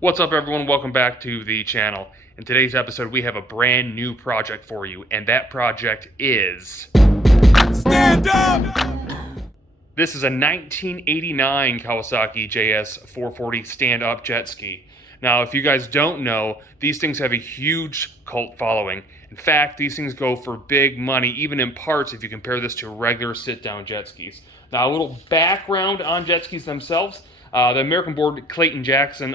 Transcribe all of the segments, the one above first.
What's up, everyone? Welcome back to the channel. In today's episode, we have a brand new project for you, and that project is... Stand up! This is a 1989 Kawasaki JS 440 stand-up jet ski. Now, if you guys don't know, these things have a huge cult following. In fact, these things go for big money, even in parts, if you compare this to regular sit-down jet skis. Now, a little background on jet skis themselves. The American-born Clayton Jacobson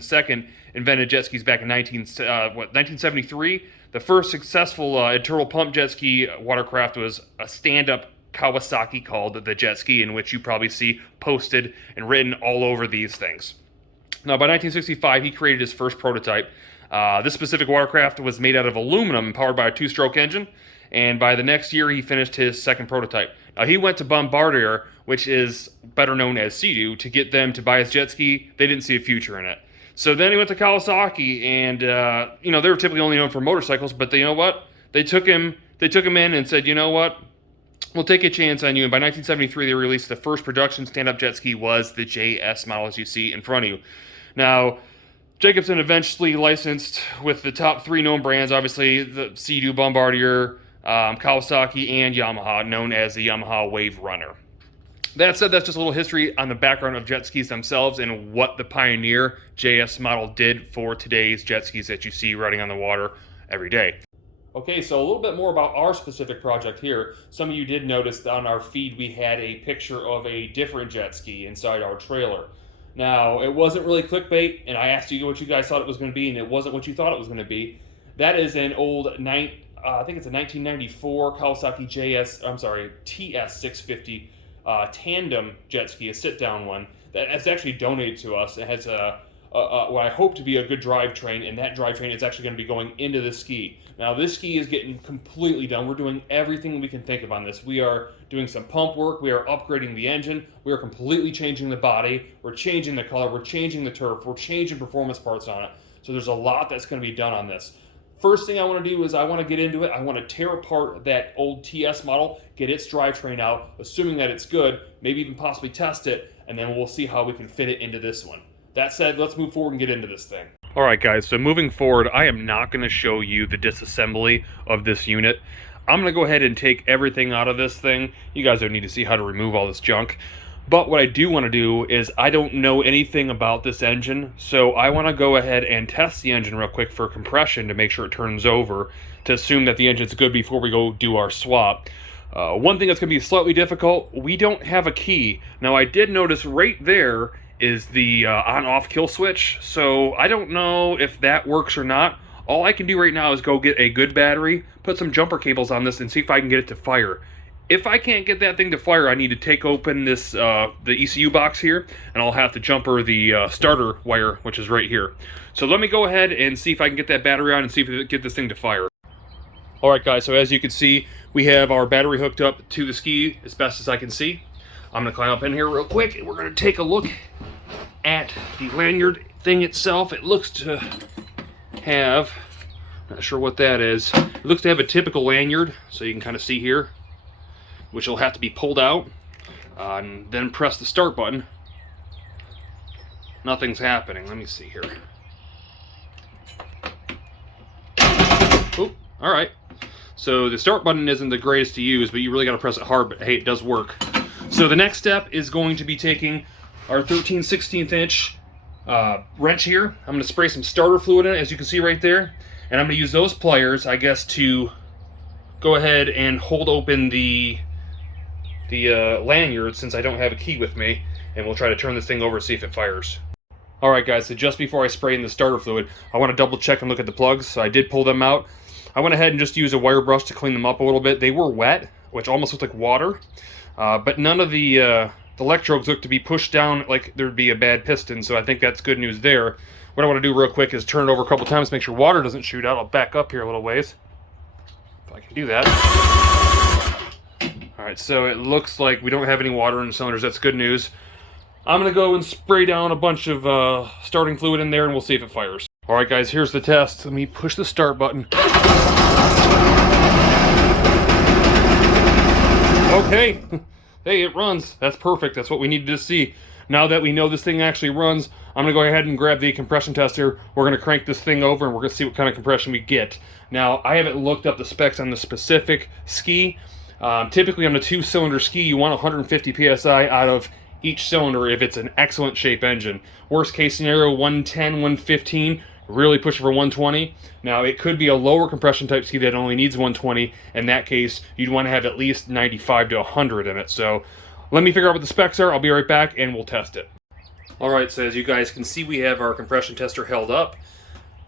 II invented jet skis back in 1973. The first successful internal pump jet ski watercraft was a stand-up Kawasaki called the jet ski, in which you probably see posted and written all over these things. Now, by 1965, he created his first prototype. This specific watercraft was made out of aluminum and powered by a two-stroke engine, and by the next year, he finished his second prototype. Now, he went to Bombardier, which is better known as Sea-Doo, to get them to buy his jet ski. They didn't see a future in it. So then he went to Kawasaki, and they were typically only known for motorcycles, but you know what? They took him in and said, you know what? We'll take a chance on you. And by 1973, they released the first production stand-up jet ski was the JS model, as you see in front of you. Now, Jacobson eventually licensed with the top three known brands, obviously the Sea-Doo, Bombardier, Kawasaki, and Yamaha, known as the Yamaha Wave Runner. That said, that's just a little history on the background of jet skis themselves and what the Pioneer JS model did for today's jet skis that you see riding on the water every day. Okay, so a little bit more about our specific project here. Some of you did notice that on our feed we had a picture of a different jet ski inside our trailer. Now, it wasn't really clickbait, and I asked you what you guys thought it was going to be, and it wasn't what you thought it was going to be. That is an old, I think it's a 1994 Kawasaki TS650 tandem jet ski, a sit-down one, that's actually donated to us. It has what I hope to be a good drivetrain, and that drivetrain is actually going to be going into the ski. Now, this ski is getting completely done. We're doing everything we can think of on this. We are doing some pump work. We are upgrading the engine. We are completely changing the body. We're changing the color. We're changing the turf. We're changing performance parts on it. So there's a lot that's going to be done on this. First thing I want to do is I want to get into it. I want to tear apart that old TS model, get its drivetrain out, assuming that it's good, maybe even possibly test it, and then we'll see how we can fit it into this one. That said, let's move forward and get into this thing. Alright guys, so moving forward, I am not going to show you the disassembly of this unit. I'm going to go ahead and take everything out of this thing. You guys don't need to see how to remove all this junk. But what I do want to do is, I don't know anything about this engine, so I want to go ahead and test the engine real quick for compression to make sure it turns over, to assume that the engine's good before we go do our swap. One thing that's going to be slightly difficult, we don't have a key. Now, I did notice right there is the on-off kill switch, so I don't know if that works or not. All I can do right now is go get a good battery, put some jumper cables on this, and see if I can get it to fire. If I can't get that thing to fire, I need to take open this the ECU box here, and I'll have to jumper the starter wire, which is right here. So let me go ahead and see if I can get that battery on and see if I can get this thing to fire. Alright guys, so as you can see, we have our battery hooked up to the ski as best as I can see. I'm going to climb up in here real quick, and we're going to take a look at the lanyard thing itself. It looks to have, not sure what that is, it looks to have a typical lanyard, so you can kind of see here, which will have to be pulled out, and then press the start button. Nothing's happening. Let me see here. Oh, alright. So the start button isn't the greatest to use, but you really got to press it hard, but hey, it does work. So the next step is going to be taking our 13/16 inch wrench here. I'm going to spray some starter fluid in it, as you can see right there, and I'm going to use those pliers, I guess, to go ahead and hold open the lanyard, since I don't have a key with me, and we'll try to turn this thing over and see if it fires. Alright guys, so just before I spray in the starter fluid, I want to double check and look at the plugs. So I did pull them out. I went ahead and just used a wire brush to clean them up a little bit. They were wet, which almost looked like water, but none of the electrodes look to be pushed down like there'd be a bad piston, so I think that's good news there. What I want to do real quick is turn it over a couple times to make sure water doesn't shoot out. I'll back up here a little ways, if I can do that. Alright, so it looks like we don't have any water in the cylinders. That's good news. I'm going to go and spray down a bunch of starting fluid in there, and we'll see if it fires. Alright guys, here's the test. Let me push the start button. Okay. Hey, it runs. That's perfect. That's what we needed to see. Now that we know this thing actually runs, I'm going to go ahead and grab the compression tester. We're going to crank this thing over and we're going to see what kind of compression we get. Now, I haven't looked up the specs on the specific ski. Typically on a 2-cylinder ski, you want 150 PSI out of each cylinder if it's an excellent shape engine. Worst case scenario, 110, 115, really pushing for 120. Now, it could be a lower compression type ski that only needs 120. In that case, you'd want to have at least 95 to 100 in it. So let me figure out what the specs are. I'll be right back and we'll test it. All right, so as you guys can see, we have our compression tester held up.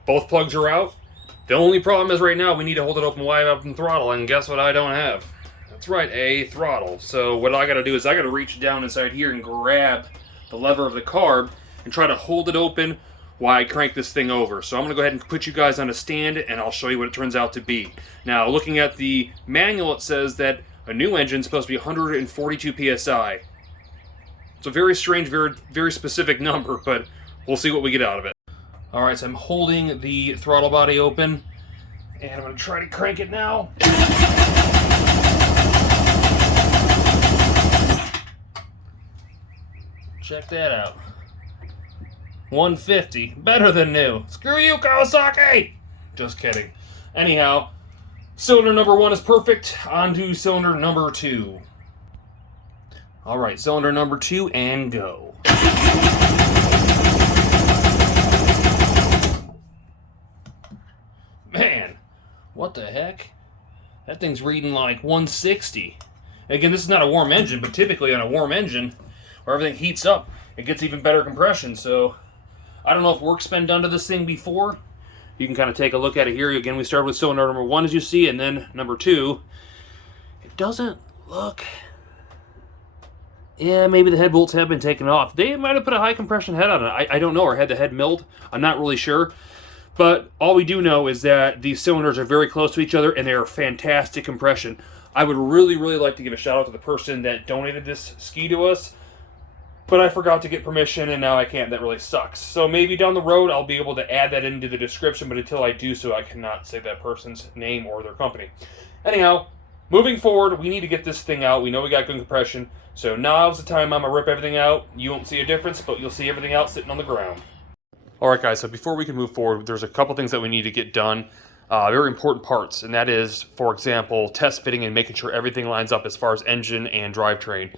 Both plugs are out. The only problem is right now we need to hold it open wide open throttle, and guess what I don't have? That's right, a throttle. So what I gotta do is I gotta reach down inside here and grab the lever of the carb and try to hold it open while I crank this thing over. So I'm gonna go ahead and put you guys on a stand and I'll show you what it turns out to be. Now, looking at the manual, it says that a new engine is supposed to be 142 PSI. It's a very strange, very specific number, but we'll see what we get out of it. All right, so I'm holding the throttle body open and I'm gonna try to crank it now. Check that out. 150, better than new. Screw you, Kawasaki! Just kidding. Anyhow, cylinder number 1 is perfect. On to cylinder number 2. All right, cylinder number 2 and go. Man, what the heck? That thing's reading like 160. Again, this is not a warm engine, but typically on a warm engine, where everything heats up, it gets even better compression. So I don't know if work's been done to this thing before. You can kind of take a look at it here. Again, we started with cylinder number 1, as you see, and then number 2. It doesn't look... Yeah, maybe the head bolts have been taken off. They might have put a high compression head on it. I don't know, or had the head milled. I'm not really sure. But all we do know is that these cylinders are very close to each other, and they are fantastic compression. I would really, really like to give a shout out to the person that donated this ski to us, but I forgot to get permission, and now I can't. That really sucks. So maybe down the road, I'll be able to add that into the description, but until I do so, I cannot say that person's name or their company. Anyhow, moving forward, we need to get this thing out. We know we got good compression, so now's the time I'm going to rip everything out. You won't see a difference, but you'll see everything else sitting on the ground. All right, guys, so before we can move forward, there's a couple things that we need to get done. Very important parts, and that is, for example, test fitting and making sure everything lines up as far as engine and drivetrain.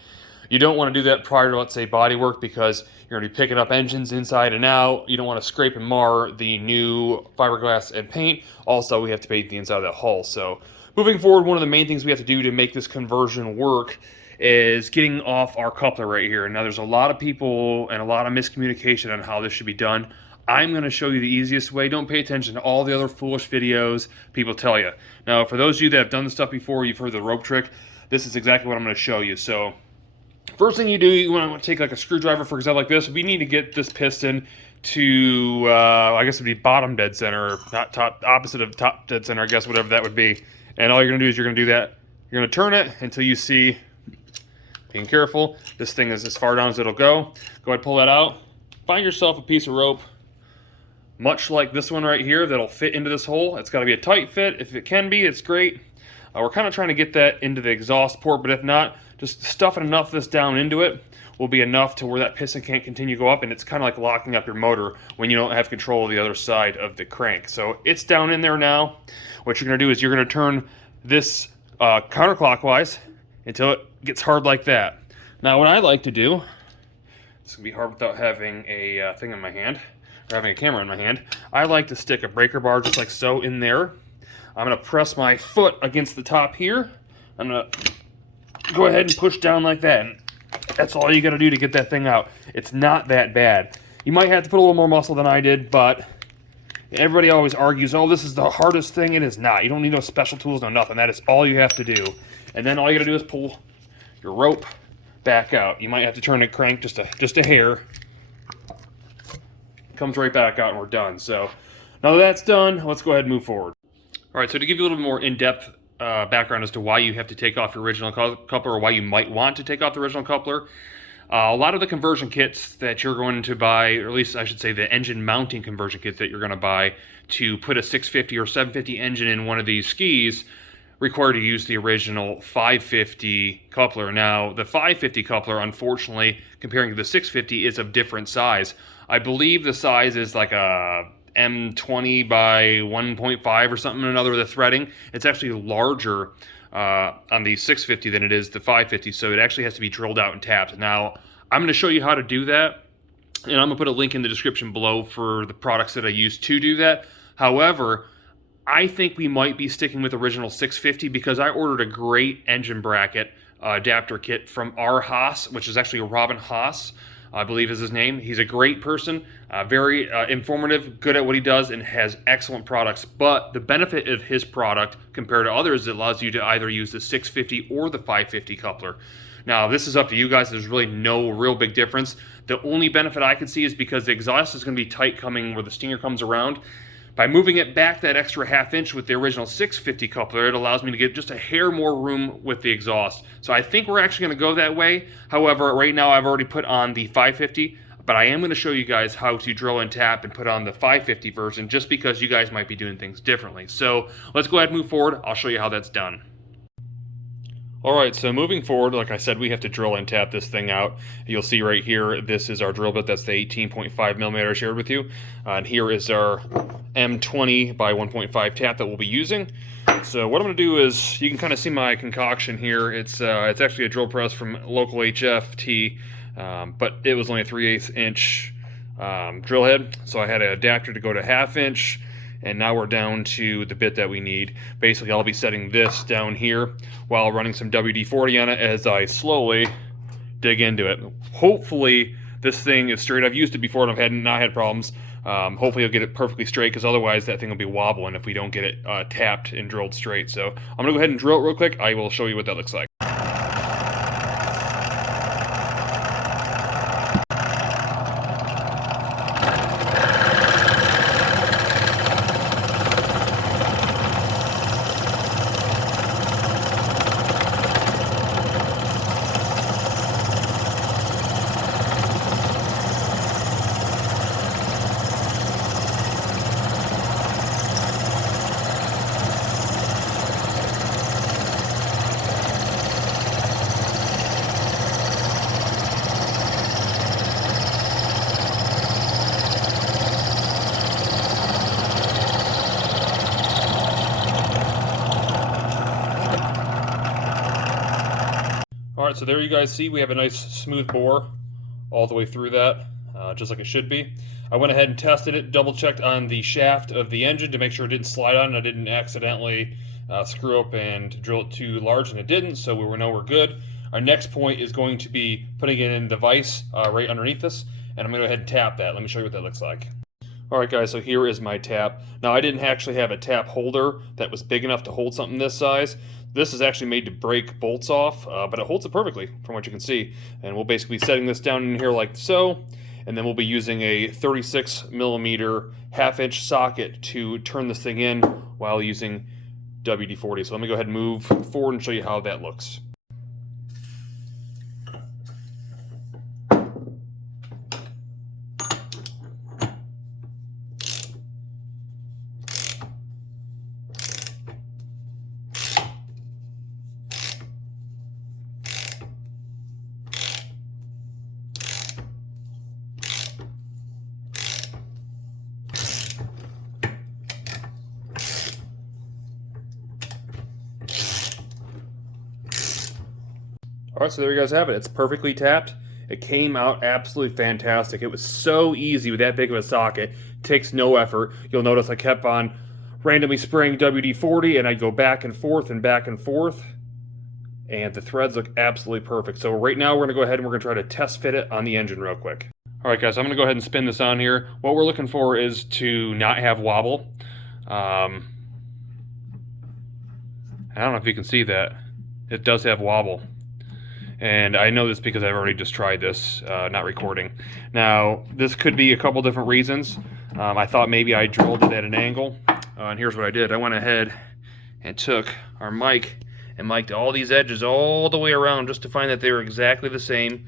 You don't want to do that prior to, let's say, body work, because you're going to be picking up engines inside and out. You don't want to scrape and mar the new fiberglass and paint. Also, we have to paint the inside of that hull. So moving forward, one of the main things we have to do to make this conversion work is getting off our coupler right here. Now, there's a lot of people and a lot of miscommunication on how this should be done. I'm going to show you the easiest way. Don't pay attention to all the other foolish videos people tell you. Now, for those of you that have done this stuff before, you've heard the rope trick, this is exactly what I'm going to show you. So first thing you do, you want to take like a screwdriver, for example, like this. We need to get this piston to, I guess it would be bottom dead center, or not top, opposite of top dead center, I guess, whatever that would be. And all you're going to do is you're going to do that. You're going to turn it until you see, being careful, this thing is as far down as it'll go. Go ahead, pull that out. Find yourself a piece of rope, much like this one right here, that'll fit into this hole. It's got to be a tight fit. If it can be, it's great. We're kind of trying to get that into the exhaust port, but if not, just stuffing enough of this down into it will be enough to where that piston can't continue to go up, and it's kind of like locking up your motor when you don't have control of the other side of the crank. So it's down in there now. What you're going to do is you're going to turn this counterclockwise until it gets hard like that. Now, what I like to do, it's going to be hard without having a thing in my hand, or having a camera in my hand. I like to stick a breaker bar just like so in there. I'm going to press my foot against the top here. I'm going to go ahead and push down like that. And that's all you got to do to get that thing out. It's not that bad. You might have to put a little more muscle than I did, but everybody always argues, oh, this is the hardest thing. It is not. You don't need no special tools, no nothing. That is all you have to do. And then all you got to do is pull your rope back out. You might have to turn the crank just a hair. Comes right back out and we're done. So now that that's done, let's go ahead and move forward. All right, so to give you a little more in-depth background as to why you have to take off your original coupler, or why you might want to take off the original coupler, a lot of the conversion kits that you're going to buy, or at least I should say the engine mounting conversion kits that you're going to buy to put a 650 or 750 engine in one of these skis, required to use the original 550 coupler. Now, the 550 coupler, unfortunately, comparing to the 650, is of different size. I believe the size is like a M20 by 1.5 or something or another, the threading. It's actually larger on the 650 than it is the 550, so it actually has to be drilled out and tapped. Now, I'm going to show you how to do that, and I'm going to put a link in the description below for the products that I use to do that. However, I think we might be sticking with original 650 because I ordered a great engine bracket adapter kit from R. Haas, which is actually a Robin Haas, I believe is his name. He's a great person, very informative, good at what he does, and has excellent products. But the benefit of his product compared to others, it allows you to either use the 650 or the 550 coupler. Now, this is up to you guys. There's really no real big difference. The only benefit I could see is because the exhaust is going to be tight coming where the stinger comes around. By moving it back that extra ½ inch with the original 650 coupler, it allows me to get just a hair more room with the exhaust. So I think we're actually going to go that way. However, right now I've already put on the 550, but I am going to show you guys how to drill and tap and put on the 550 version just because you guys might be doing things differently. So let's go ahead and move forward. I'll show you how that's done. Alright, so moving forward, like I said, we have to drill and tap this thing out. You'll see right here, this is our drill bit. That's the 18.5 millimeter I shared with you. And here is our M20 by 1.5 tap that we'll be using. So what I'm going to do is, you can kind of see my concoction here. It's actually a drill press from local HFT, but it was only a 3/8 inch drill head. So I had an adapter to go to ½ inch. And now we're down to the bit that we need. Basically, I'll be setting this down here while running some WD-40 on it as I slowly dig into it. Hopefully, this thing is straight. I've used it before and I've not had problems. Hopefully, I'll get it perfectly straight because otherwise that thing will be wobbling if we don't get it tapped and drilled straight. So I'm going to go ahead and drill it real quick. I will show you what that looks like. Alright, so there you guys see we have a nice smooth bore all the way through that, just like it should be. I went ahead and tested it, double checked on the shaft of the engine to make sure it didn't slide on and I didn't accidentally screw up and drill it too large, and it didn't, so we know we're good. Our next point is going to be putting it in the vise right underneath this, and I'm going to go ahead and tap that. Let me show you what that looks like. Alright guys, so here is my tap. Now I didn't actually have a tap holder that was big enough to hold something this size. This is actually made to break bolts off, but it holds it perfectly from what you can see. And we'll basically be setting this down in here like so, and then we'll be using a 36 millimeter ½ inch socket to turn this thing in while using WD-40. So let me go ahead and move forward and show you how that looks. Alright, so there you guys have it. It's perfectly tapped. It came out absolutely fantastic. It was so easy with that big of a socket. It takes no effort. You'll notice I kept on randomly spraying WD-40 and I'd go back and forth and back and forth. And the threads look absolutely perfect. So right now we're going to go ahead and we're going to try to test fit it on the engine real quick. Alright guys, I'm going to go ahead and spin this on here. What we're looking for is to not have wobble. I don't know if you can see that. It does have wobble. And I know this because I've already just tried this, not recording. Now, this could be a couple different reasons. I thought maybe I drilled it at an angle. And here's what I did. I went ahead and took our mic and mic'd all these edges all the way around just to find that they were exactly the same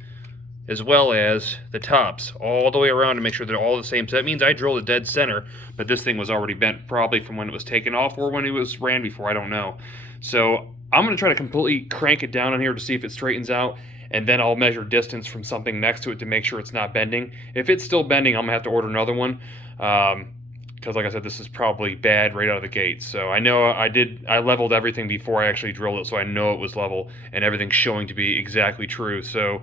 as well as the tops all the way around to make sure they're all the same. So that means I drilled a dead center, but this thing was already bent probably from when it was taken off or when it was ran before, I don't know. So I'm going to try to completely crank it down on here to see if it straightens out, and then I'll measure distance from something next to it to make sure it's not bending. If it's still bending, I'm going to have to order another one, because like I said, this is probably bad right out of the gate. So I know I leveled everything before I actually drilled it, so I know it was level and everything's showing to be exactly true. So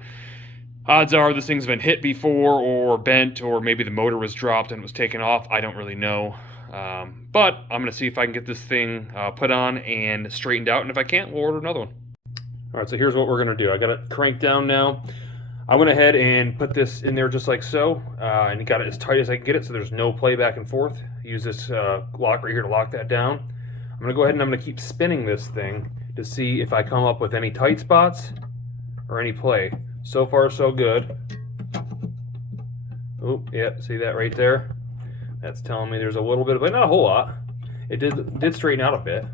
odds are this thing's been hit before or bent, or maybe the motor was dropped and it was taken off. I don't really know. But I'm going to see if I can get this thing put on and straightened out, and if I can't, we'll order another one. All right, so here's what we're going to do. I got it cranked down now. I went ahead and put this in there just like so, and got it as tight as I can get it so there's no play back and forth. Use this lock right here to lock that down. I'm going to go ahead and I'm going to keep spinning this thing to see if I come up with any tight spots or any play. So far, so good. Oh, yeah, see that right there? That's telling me there's a little bit of, but not a whole lot. It did straighten out a bit.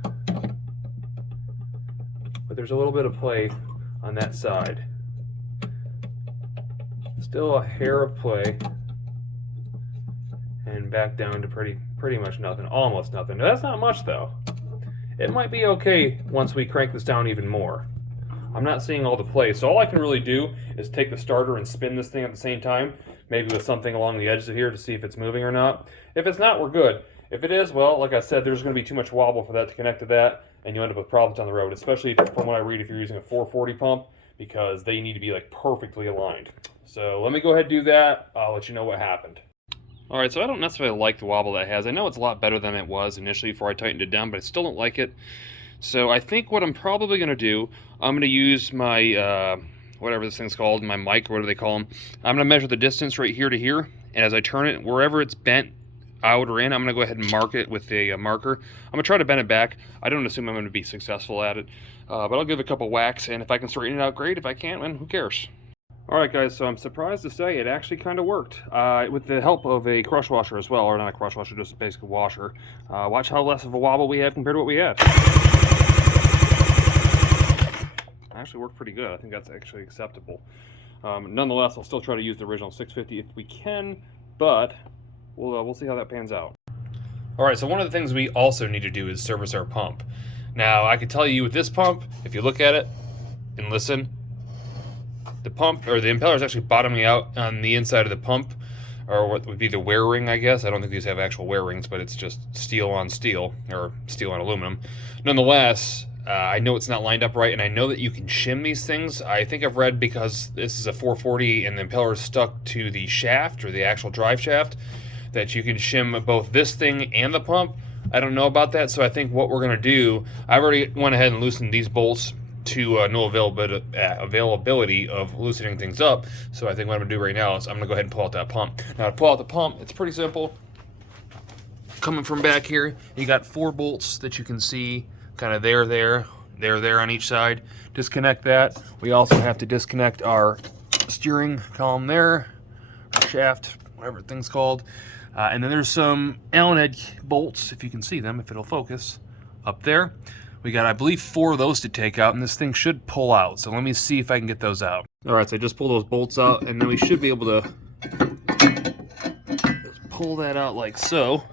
But there's a little bit of play on that side. Still a hair of play. And back down to pretty much nothing, almost nothing. That's not much though. It might be okay once we crank this down even more. I'm not seeing all the play, so all I can really do is take the starter and spin this thing at the same time, maybe with something along the edges of here to see if it's moving or not. If it's not, we're good. If it is, well, like I said, there's going to be too much wobble for that to connect to that, and you end up with problems down the road, especially from what I read if you're using a 440 pump, because they need to be like perfectly aligned. So let me go ahead and do that. I'll let you know what happened. Alright, so I don't necessarily like the wobble that it has. I know it's a lot better than it was initially before I tightened it down, but I still don't like it. So I think what I'm probably going to do, I'm going to use my, whatever this thing's called, my mic, or whatever they call them. I'm going to measure the distance right here to here, and as I turn it, wherever it's bent out or in, I'm going to go ahead and mark it with a marker. I'm going to try to bend it back. I don't assume I'm going to be successful at it, but I'll give it a couple whacks, and if I can straighten it out, great. If I can't, then who cares? Alright guys, so I'm surprised to say it actually kind of worked, with the help of a crush washer as well, or not a crush washer, just a basic washer. Watch how less of a wobble we have compared to what we had. Actually worked pretty good. I think that's actually acceptable. Nonetheless, I'll still try to use the original 650 if we can, but we'll see how that pans out. Alright, so one of the things we also need to do is service our pump. Now, I can tell you with this pump, if you look at it and listen, the pump, or the impeller, is actually bottoming out on the inside of the pump, or what would be the wear ring, I guess. I don't think these have actual wear rings, but it's just steel on steel, or steel on aluminum. Nonetheless, I know it's not lined up right, and I know that you can shim these things. I think I've read, because this is a 440 and the impeller is stuck to the shaft, or the actual drive shaft, that you can shim both this thing and the pump. I don't know about that, so I think what we're going to do, I've already went ahead and loosened these bolts to no availability of loosening things up. So I think what I'm going to do right now is I'm going to go ahead and pull out that pump. Now to pull out the pump, it's pretty simple. Coming from back here, you got 4 bolts that you can see kind of there on each side. Disconnect that. We also have to disconnect our steering column there, our shaft, whatever the thing's called. And then there's some Allen head bolts, if you can see them, if it'll focus, up there. We got, I believe, 4 of those to take out, and this thing should pull out. So let me see if I can get those out. All right, so I just pulled those bolts out, and then we should be able to just pull that out like so.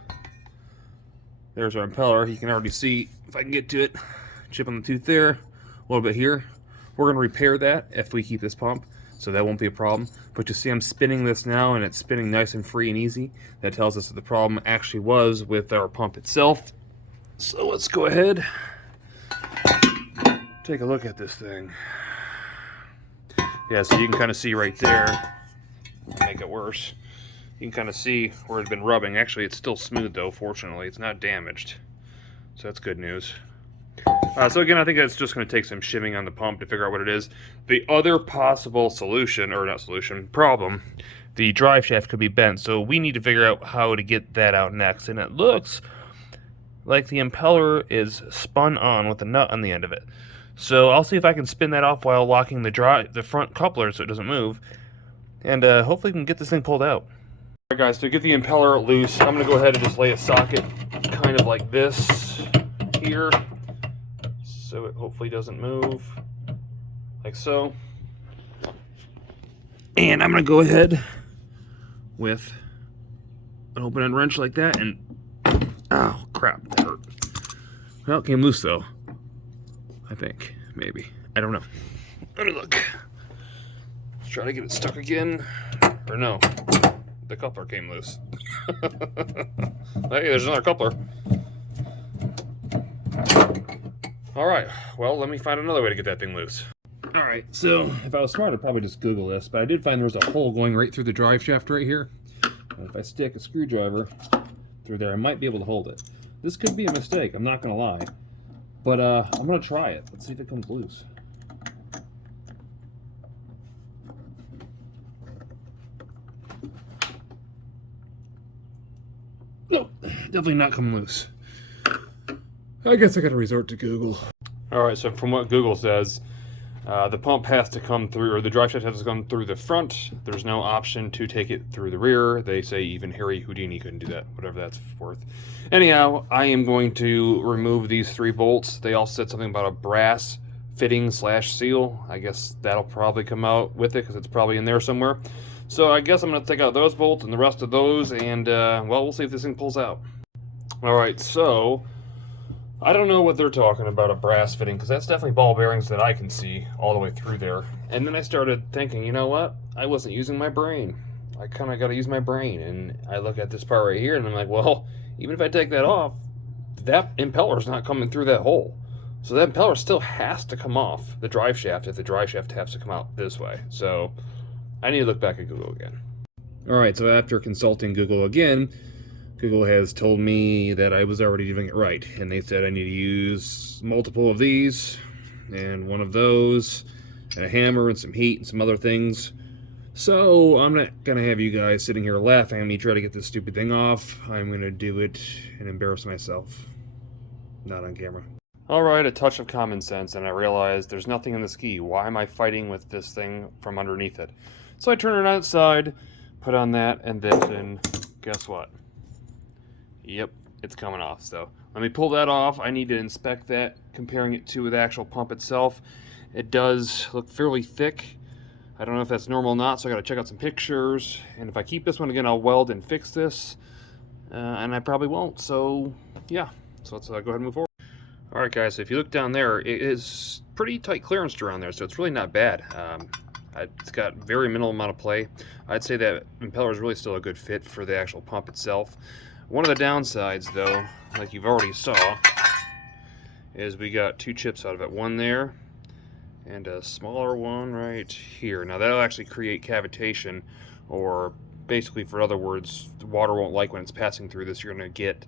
There's our impeller. You can already see, if I can get to it, chip on the tooth there, a little bit here. We're going to repair that if we keep this pump, so that won't be a problem. But you see I'm spinning this now, and it's spinning nice and free and easy. That tells us that the problem actually was with our pump itself. So let's go ahead, take a look at this thing. Yeah, so you can kind of see right there, make it worse. You can kind of see where it's been rubbing. Actually, it's still smooth though, fortunately. It's not damaged. So that's good news. So again, I think that's just going to take some shimming on the pump to figure out what it is. The other possible solution, or not solution, problem, the drive shaft could be bent. So we need to figure out how to get that out next. And it looks like the impeller is spun on with a nut on the end of it. So I'll see if I can spin that off while locking the front coupler so it doesn't move. And hopefully we can get this thing pulled out. Alright guys, to get the impeller loose, I'm going to go ahead and just lay a socket kind of like this here, so it hopefully doesn't move, like so. And I'm going to go ahead with an open-end wrench like that and... Oh, crap, that hurt. Well, it came loose, though. I think. Maybe. I don't know. Let me look. Let's try to get it stuck again. Or no. The coupler came loose. Hey, there's another coupler. Alright, well, let me find another way to get that thing loose. Alright, so if I was smart, I'd probably just Google this, but I did find there was a hole going right through the drive shaft right here. And if I stick a screwdriver through there, I might be able to hold it. This could be a mistake, I'm not going to lie. But I'm going to try it. Let's see if it comes loose. Nope, definitely not come loose. I guess I got to resort to Google. Alright, so from what Google says, the pump has to come through, or the drive shaft has to come through the front. There's no option to take it through the rear. They say even Harry Houdini couldn't do that, whatever that's worth. Anyhow, I am going to remove these 3 bolts. They all said something about a brass fitting / seal. I guess that'll probably come out with it because it's probably in there somewhere. So I guess I'm going to take out those bolts and the rest of those, and well, we'll see if this thing pulls out. Alright, so I don't know what they're talking about, a brass fitting, because that's definitely ball bearings that I can see all the way through there. And then I started thinking, you know what? I wasn't using my brain. I kind of got to use my brain. And I look at this part right here, and I'm like, well, even if I take that off, that impeller's not coming through that hole. So that impeller still has to come off the drive shaft if the drive shaft has to come out this way. So I need to look back at Google again. All right, so after consulting Google again, Google has told me that I was already doing it right, and they said I need to use multiple of these, and one of those, and a hammer, and some heat, and some other things. So I'm not going to have you guys sitting here laughing at me try to get this stupid thing off. I'm going to do it and embarrass myself. Not on camera. Alright, a touch of common sense, and I realized there's nothing in the ski. Why am I fighting with this thing from underneath it? So I turn it outside, put on that, and then guess what? Yep, it's coming off. So let me pull that off. I need to inspect that, comparing it to the actual pump itself. It does look fairly thick. I don't know if that's normal or not, so I got to check out some pictures. And if I keep this one again, I'll weld and fix this. And I probably won't. So yeah, so let's go ahead and move forward. All right, guys. So if you look down there, it is pretty tight clearance around there, so it's really not bad. It's got very minimal amount of play. I'd say that impeller is really still a good fit for the actual pump itself. One of the downsides, though, like you've already saw, is we got 2 chips out of it. One there, and a smaller one right here. Now that'll actually create cavitation, or basically, for other words, the water won't like when it's passing through this. You're going to get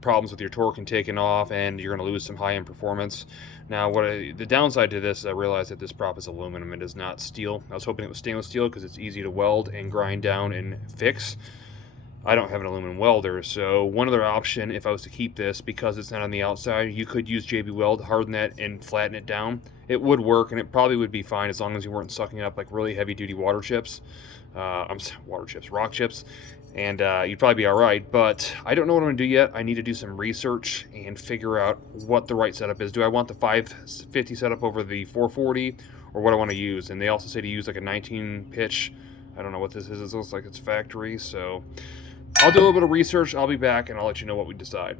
problems with your torque and taking off, and you're going to lose some high-end performance. Now, the downside to this, I realized that this prop is aluminum. It is not steel. I was hoping it was stainless steel because it's easy to weld and grind down and fix. I don't have an aluminum welder, so one other option, if I was to keep this, because it's not on the outside, you could use JB Weld, harden that, and flatten it down. It would work, and it probably would be fine as long as you weren't sucking up like really heavy-duty rock chips, and you'd probably be all right. But I don't know what I'm going to do yet. I need to do some research and figure out what the right setup is. Do I want the 550 setup over the 440, or what I want to use? And they also say to use like a 19 pitch. I don't know what this is. It looks like it's factory, so I'll do a little bit of research. I'll be back, and I'll let you know what we decide.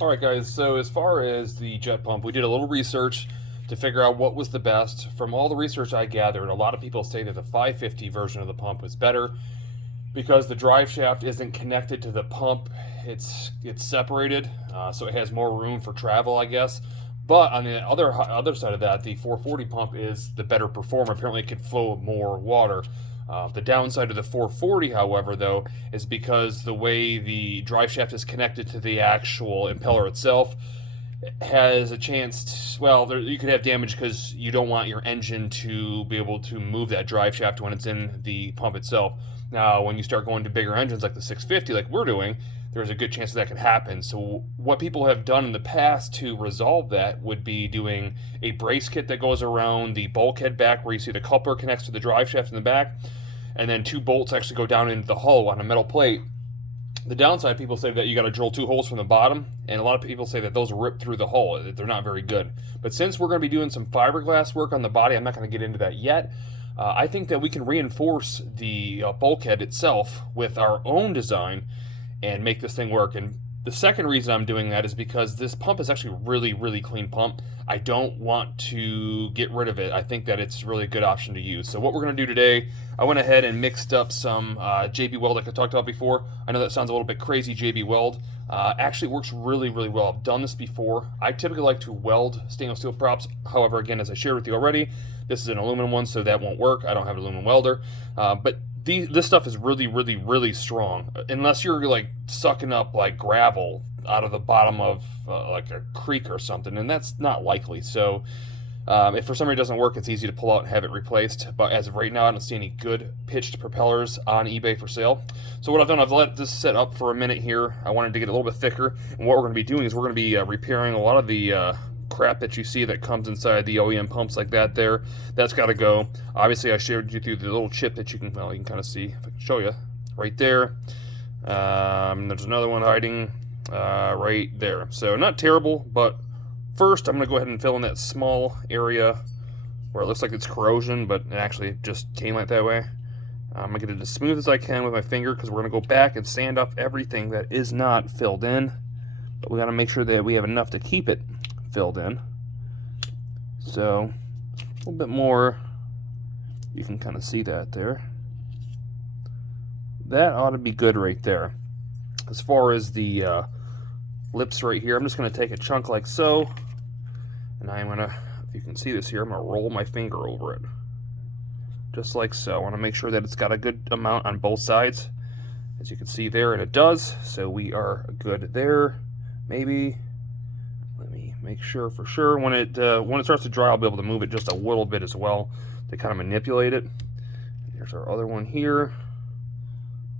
All right, guys, so as far as the jet pump, we did a little research to figure out what was the best. From all the research I gathered, a lot of people say that the 550 version of the pump was better because the drive shaft isn't connected to the pump. It's separated, so it has more room for travel, I guess. But on the other side of that, the 440 pump is the better performer. Apparently, it could flow more water. The downside of the 440, however, though, is because the way the drive shaft is connected to the actual impeller itself has a chance to, well, you could have damage because you don't want your engine to be able to move that drive shaft when it's in the pump itself. Now, when you start going to bigger engines like the 650, like we're doing, there's a good chance that can happen. So what people have done in the past to resolve that would be doing a brace kit that goes around the bulkhead back where you see the coupler connects to the drive shaft in the back, and then 2 bolts actually go down into the hull on a metal plate. The downside, people say that you got to drill 2 holes from the bottom, and a lot of people say that those rip through the hull. They're not very good. But since we're going to be doing some fiberglass work on the body, I'm not going to get into that yet. I think that we can reinforce the bulkhead itself with our own design and make this thing work. And the second reason I'm doing that is because this pump is actually a really, really clean pump. I don't want to get rid of it. I think that it's really a good option to use. So what we're going to do today, I went ahead and mixed up some JB Weld like I talked about before. I know that sounds a little bit crazy, JB Weld. Actually works really, really well. I've done this before. I typically like to weld stainless steel props. However, again, as I shared with you already, this is an aluminum one, so that won't work. I don't have an aluminum welder. But this stuff is really, really, really strong. Unless you're like sucking up like gravel out of the bottom of like a creek or something, and that's not likely. So if for some reason it doesn't work, it's easy to pull out and have it replaced. But as of right now, I don't see any good pitched propellers on eBay for sale. So what I've done, I've let this sit up for a minute here. I wanted to get a little bit thicker, and what we're going to be doing is we're going to be repairing a lot of the crap that you see that comes inside the OEM pumps like that there. That's got to go. Obviously, I shared you through the little chip that you can kind of see, if I can show you, right there. There's another one hiding right there. So not terrible, but first I'm going to go ahead and fill in that small area where it looks like it's corrosion, but it actually just came like that way. I'm going to get it as smooth as I can with my finger, because we're going to go back and sand off everything that is not filled in. But we got to make sure that we have enough to keep it filled in. So a little bit more, you can kind of see that there. That ought to be good right there. As far as the lips right here, I'm just going to take a chunk like so, and I'm going to, if you can see this here, I'm going to roll my finger over it just like so. I want to make sure that it's got a good amount on both sides, as you can see there, and it does. So we are good there. Maybe let me make sure for sure. When it starts to dry, I'll be able to move it just a little bit as well to kind of manipulate it. Here's our other one here.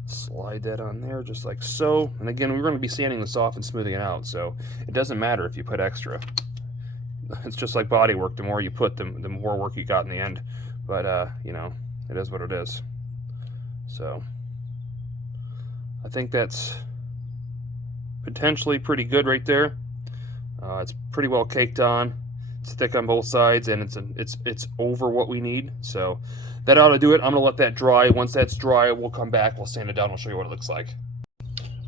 Slide that on there just like so. And again, we're going to be sanding this off and smoothing it out, so it doesn't matter if you put extra. It's just like body work. The more you put, the more work you got in the end. But you know, it is what it is. So I think that's potentially pretty good right there. It's pretty well caked on. It's thick on both sides, and it's over what we need. So that ought to do it. I'm gonna let that dry. Once that's dry, we'll come back, we'll sand it down, we'll show you what it looks like.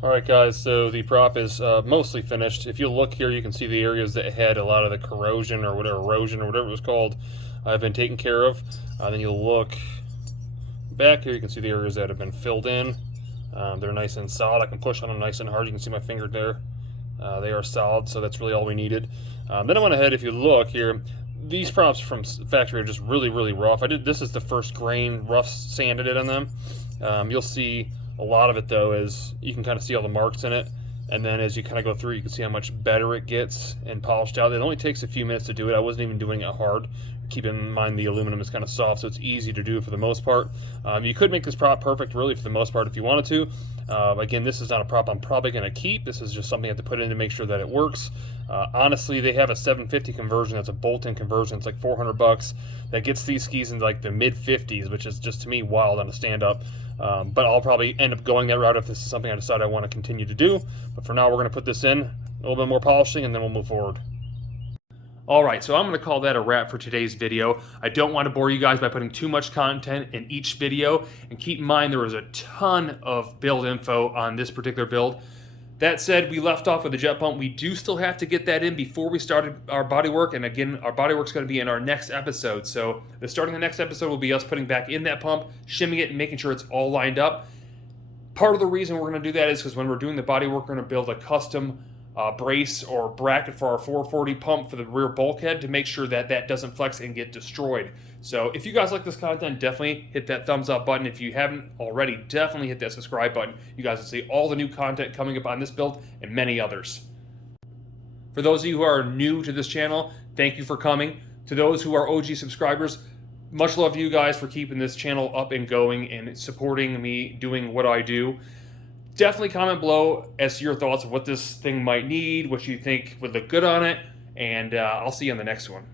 Alright guys, so the prop is mostly finished. If you look here, you can see the areas that had a lot of the corrosion or whatever, erosion or whatever it was called, have been taken care of. Then you'll look back here, you can see the areas that have been filled in. They're nice and solid. I can push on them nice and hard. You can see my finger there. They are solid, so that's really all we needed. Then I went ahead, if you look here, these props from factory are just really, really rough. This is the first grain rough sanded it on them. You'll see a lot of it though is you can kind of see all the marks in it, and then as you kind of go through, you can see how much better it gets and polished out. It only takes a few minutes to do it. I wasn't even doing it hard. Keep in mind the aluminum is kind of soft, so it's easy to do for the most part. You could make this prop perfect really for the most part if you wanted to. Again, this is not a prop I'm probably going to keep. This is just something I have to put in to make sure that it works. Honestly, they have a 750 conversion. That's a bolt-in conversion. It's like $400. That gets these skis into like the mid-50s, which is just to me wild on a stand-up. But I'll probably end up going that route if this is something I decide I want to continue to do. But for now, we're going to put this in, a little bit more polishing, and then we'll move forward. Alright, so I'm going to call that a wrap for today's video. I don't want to bore you guys by putting too much content in each video, and keep in mind there was a ton of build info on this particular build. That said, we left off with the jet pump. We do still have to get that in before we started our bodywork, and again, our bodywork's going to be in our next episode. So starting the next episode will be us putting back in that pump, shimming it, and making sure it's all lined up. Part of the reason we're going to do that is because when we're doing the bodywork, we're going to build a custom brace or bracket for our 440 pump for the rear bulkhead to make sure that that doesn't flex and get destroyed. So if you guys like this content, definitely hit that thumbs up button. If you haven't already, definitely hit that subscribe button. You guys will see all the new content coming up on this build and many others. For those of you who are new to this channel, thank you for coming. To those who are OG subscribers, much love to you guys for keeping this channel up and going and supporting me doing what I do. Definitely comment below as to your thoughts of what this thing might need, what you think would look good on it, and I'll see you on the next one.